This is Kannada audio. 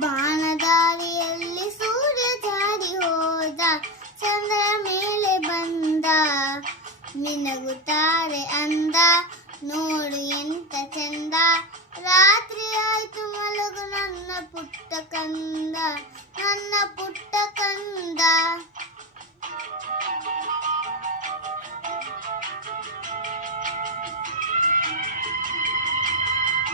ಬಾಣದಾರಿಯಲ್ಲಿ ಸೂರ್ಯ ಜಾರಿ ಹೋದ, ಚಂದ್ರ ಮೇಲೆ ಬಂದ, ಮಿನುಗುತ್ತಾರೆ ಅಂದ, ನೋಡು ಎಂತ ಚಂದ. ರಾತ್ರಿ ಆಯ್ತು ಮಲಗು ನನ್ನ ಪುಟ್ಟ ಕಂದ, ನನ್ನ ಪುಟ್ಟ ಕಂದ.